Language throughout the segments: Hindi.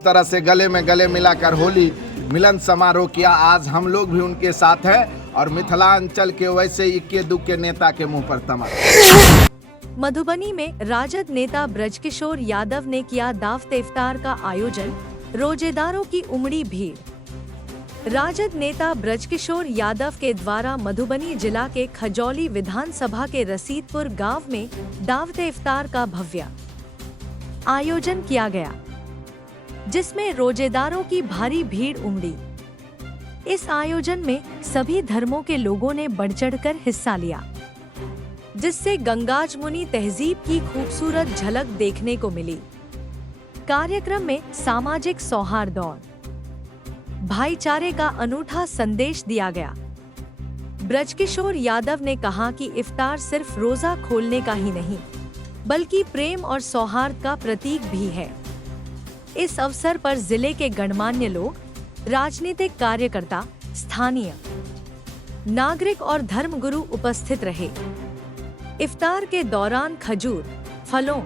तरह से गले में गले मिलाकर होली मिलन समारोह किया। आज हम लोग भी उनके साथ हैं और मिथिलांचल के वैसे इक्के दुक्के नेता के मुंह पर तमाचा। मधुबनी में राजद नेता ब्रजकिशोर यादव ने किया दावत इफ्तार का आयोजन, रोजेदारों की उमड़ी भीड़। राजद नेता ब्रजकिशोर यादव के द्वारा मधुबनी जिला के खजौली विधानसभा के रसीदपुर गांव में दावत इफ्तार का भव्य आयोजन किया गया, जिसमें रोजेदारों की भारी भीड़ उमड़ी। इस आयोजन में सभी धर्मों के लोगों ने बढ़-चढ़कर हिस्सा लिया, जिससे गंगाजमुनी तहजीब की खूबसूरत झलक देखने को मिली। कार्यक्रम में सामाजिक सौहार्द और भाईचारे का अनूठा संदेश दिया गया। ब्रजकिशोर यादव ने कहा कि इफ्तार सिर्फ रोजा खोलने का ही नहीं, बल्कि प्रेम और सौहार्द का प्रतीक भी है। इस अवसर पर जिले के गणमान्य लोग, राजनीतिक कार्यकर्ता, स्थानीय नागरिक और धर्मगुरु उपस्थित रहे। इफ्तार के दौरान खजूर, फलों,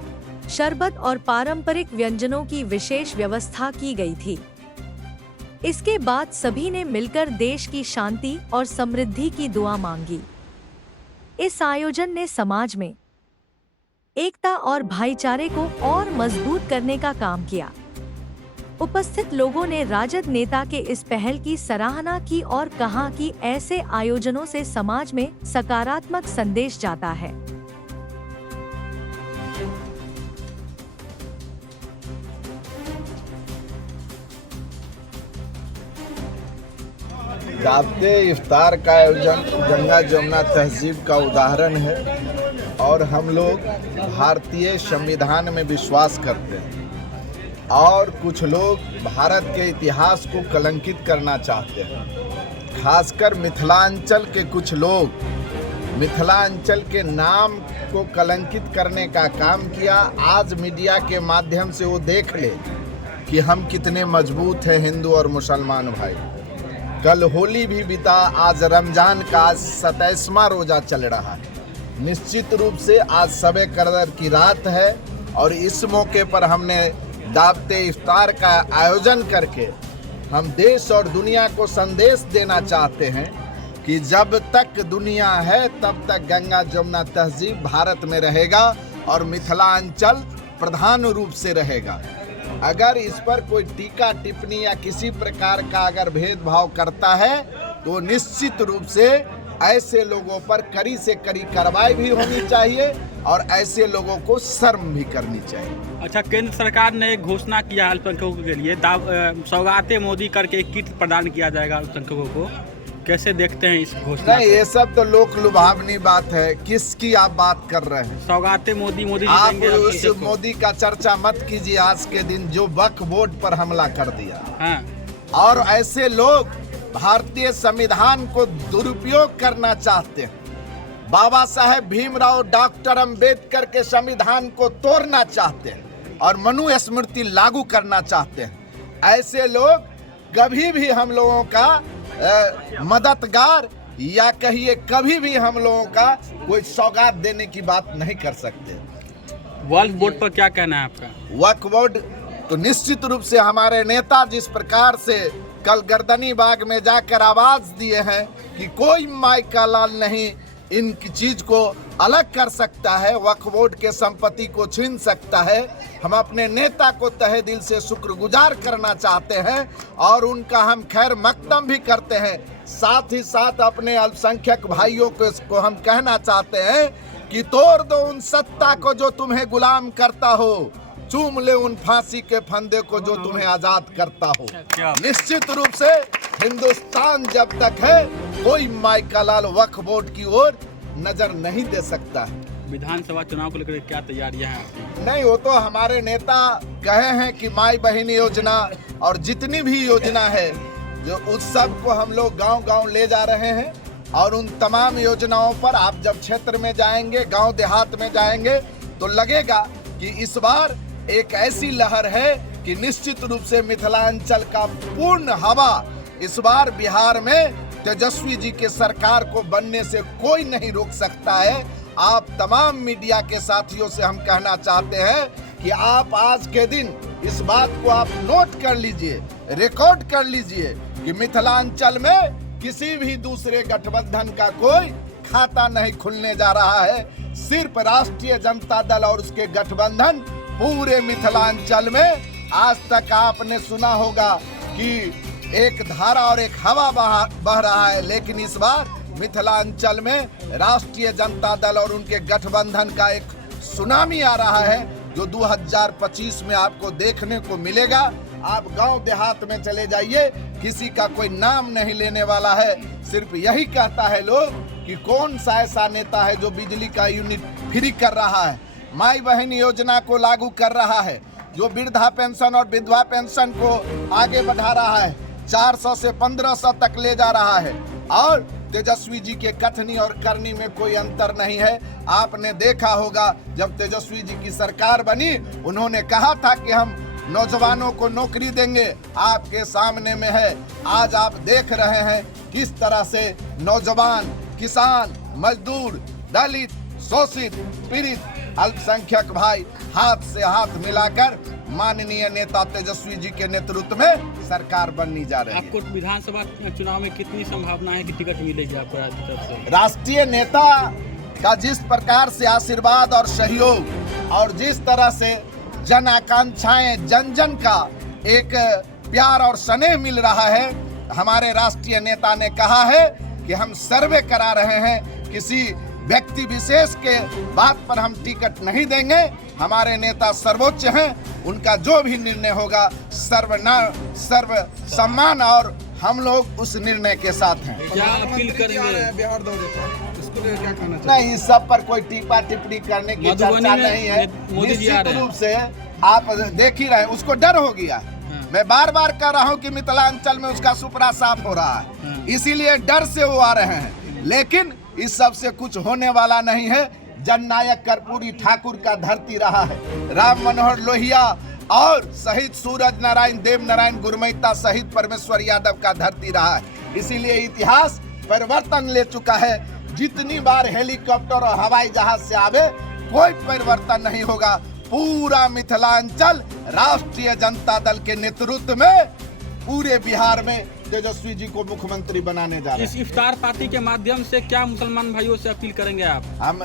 शरबत और पारंपरिक व्यंजनों की विशेष व्यवस्था की गई थी। इसके बाद सभी ने मिलकर देश की शांति और समृद्धि की दुआ मांगी। इस आयोजन ने समाज में एकता और भाईचारे को और मजबूत करने का काम किया। उपस्थित लोगों ने राजद नेता के इस पहल की सराहना की और कहा कि ऐसे आयोजनों से समाज में सकारात्मक संदेश जाता है। दावते इफ्तार का आयोजन गंगा जमुना तहजीब का उदाहरण है और हम लोग भारतीय संविधान में विश्वास करते हैं और कुछ लोग भारत के इतिहास को कलंकित करना चाहते हैं। खासकर मिथिलांचल के कुछ लोग मिथिलांचल के नाम को कलंकित करने का काम किया। आज मीडिया के माध्यम से वो देख ले कि हम कितने मजबूत हैं हिंदू और मुसलमान भाई। कल होली भी बीता, आज रमजान का 27वां रोजा चल रहा है। निश्चित रूप से आज शब-ए कदर की रात है और इस मौके पर हमने दावत इफ्तार का आयोजन करके हम देश और दुनिया को संदेश देना चाहते हैं कि जब तक दुनिया है तब तक गंगा जमुना तहजीब भारत में रहेगा और मिथिलांचल प्रधान रूप से रहेगा। अगर इस पर कोई टीका टिप्पणी या किसी प्रकार का अगर भेदभाव करता है तो निश्चित रूप से ऐसे लोगों पर कड़ी से कड़ी कार्रवाई भी होनी चाहिए और ऐसे लोगों को शर्म भी करनी चाहिए। अच्छा, केंद्र सरकार ने एक घोषणा किया अल्पसंख्यकों के लिए सौगाते मोदी करके एक किट प्रदान किया जाएगा अल्पसंख्यकों को। कैसे देखते हैं इस घोषणा? नहीं, ये सब तो लोक लुभावनी बात है। किसकी आप बात कर रहे हैं? सौगाते मोदी आप उस मोदी का चर्चा मत कीजिए। आज के दिन जो वक्फ बोर्ड पर हमला कर दिया, हाँ, और ऐसे लोग भारतीय संविधान को दुरुपयोग करना चाहते हैं। बाबा साहेब भीमराव डॉक्टर अंबेडकर के संविधान को तोड़ना चाहते हैं और मनु स्मृति लागू करना चाहते हैं। ऐसे लोग कभी भी हम लोगों का मददगार या कहिए कभी भी हम लोगों का कोई सौगात देने की बात नहीं कर सकते। वक्फ बोर्ड पर क्या कहना है आपका? वक्फ बोर्ड तो निश्चित रूप से हमारे नेता जिस प्रकार से कल गर्दनी बाग में जाकर आवाज दिए हैं कि कोई माई का लाल नहीं इनकी चीज को अलग कर सकता है, वक्फ बोर्ड के संपत्ति को छीन सकता है। हम अपने नेता को तहे दिल से शुक्रगुजार करना चाहते हैं और उनका हम खैर मकदम भी करते हैं। साथ ही साथ अपने अल्पसंख्यक भाइयों को इसको हम कहना चाहते हैं कि तोड़ दो उन सत्ता को जो तुम्हें गुलाम करता हो, चूम ले उन फांसी के फंदे को जो तुम्हें आजाद करता हो। निश्चित रूप से हिंदुस्तान जब तक है कोई माई का लाल वक्फ बोर्ड की ओर नजर नहीं दे सकता है। विधानसभा चुनाव को लेकर क्या तैयारियां हैं आपकी? नहीं, वो तो हमारे नेता कहे हैं कि माई बहन योजना और जितनी भी योजना है जो उस सब को हम लोग गांव-गांव ले जा रहे हैं और उन तमाम योजनाओं पर आप जब क्षेत्र में जाएंगे, गांव देहात में जाएंगे तो लगेगा कि इस बार एक ऐसी लहर है कि निश्चित रूप से मिथिलांचल का पूर्ण हवा इस बार बिहार में तेजस्वी जी के सरकार को बनने से कोई नहीं रोक सकता है। आप तमाम मीडिया के साथियों से हम कहना चाहते हैं कि आप आज के दिन इस बात को आप नोट कर लीजिए, रिकॉर्ड कर लीजिए कि मिथिलांचल में किसी भी दूसरे गठबंधन का कोई खाता नहीं खुलने जा रहा है। सिर्फ राष्ट्रीय जनता दल और उसके गठबंधन पूरे मिथिलांचल में आज तक आपने सुना होगा कि एक धारा और एक हवा बह रहा है, लेकिन इस बार मिथिलांचल में राष्ट्रीय जनता दल और उनके गठबंधन का एक सुनामी आ रहा है जो 2025 में आपको देखने को मिलेगा। आप गांव देहात में चले जाइए, किसी का कोई नाम नहीं लेने वाला है। सिर्फ यही कहता है लोग कि कौन सा ऐसा नेता है जो बिजली का यूनिट फ्री कर रहा है, माई बहन योजना को लागू कर रहा है, जो वृद्धा पेंशन और विधवा पेंशन को आगे बढ़ा रहा है, 400 से 1500 तक ले जा रहा है। और तेजस्वी जी के कथनी और करनी में कोई अंतर नहीं है। आपने देखा होगा जब तेजस्वी जी की सरकार बनी, उन्होंने कहा था कि हम नौजवानों को नौकरी देंगे, आपके सामने में है। आज आप देख रहे हैं किस तरह से नौजवान, किसान, मजदूर, दलित, शोषित, पीड़ित, अल्पसंख्यक भाई हाथ से हाथ मिलाकर माननीय नेता तेजस्वी जी के नेतृत्व में सरकार बननी जा रही है। आपको विधानसभा चुनाव में कितनी संभावना है कि टिकट मिलेगी आपको राज्य तरफ से? राष्ट्रीय नेता का जिस प्रकार से आशीर्वाद और सहयोग और जिस तरह से जन आकांक्षाएं, जन जन का एक प्यार और स्नेह मिल रहा है, हमारे राष्ट्रीय नेता ने कहा है कि हम सर्वे करा रहे हैं, किसी व्यक्ति विशेष के बात पर हम टिकट नहीं देंगे। हमारे नेता सर्वोच्च हैं, उनका जो भी निर्णय होगा सर्व सम्मान, और हम लोग उस निर्णय के साथ हैं। क्या अपील करेंगे? बिहार दौरे पर इसको लेकर क्या कहना चाहिए? नहीं, इस सब पर कोई टिप्पा टिप्पणी करने की चर्चा नहीं है। मोदी जी आ रहे निश्चित हैं। रूप से आप देख ही रहे हैं, उसको डर हो गया। मैं बार बार कह रहा हूं कि मिथिलांचल में उसका सुपड़ा साफ हो रहा है, इसीलिए डर से वो आ रहे हैं। लेकिन इस सब से कुछ होने वाला नहीं है। जननायक कर्पूरी ठाकुर का धरती रहा है, राम मनोहर लोहिया और शहीद सूरज नारायण देव नारायण गुरमैता शहीद परमेश्वर यादव का धरती रहा है। इसीलिए इतिहास परिवर्तन ले चुका है। जितनी बार हेलीकॉप्टर और हवाई जहाज से आवे कोई परिवर्तन नहीं होगा। पूरा मिथिलांचल राष्ट्रीय जनता दल के नेतृत्व में पूरे बिहार में तेजस्वी जी को मुख्यमंत्री बनाने जा रहे इस हैं। इफ्तार पार्टी के माध्यम से क्या मुसलमान भाइयों से अपील करेंगे आप? हम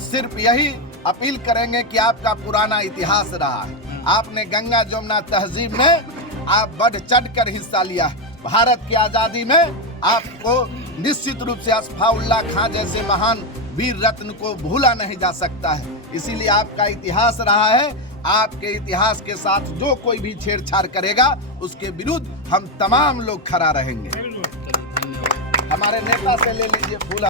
सिर्फ यही अपील करेंगे कि आपका पुराना इतिहास रहा है, आपने गंगा जमुना तहजीब में आप बढ़ चढ़ कर हिस्सा लिया। भारत की आजादी में आपको निश्चित रूप से असफाउल्लाह खां जैसे महान वीर रत्न को भूला नहीं जा सकता है। इसीलिए आपका इतिहास रहा है। आपके इतिहास के साथ जो कोई भी छेड़छाड़ करेगा उसके विरुद्ध हम तमाम लोग खड़ा रहेंगे। हमारे नेता से ले लीजिए फूल।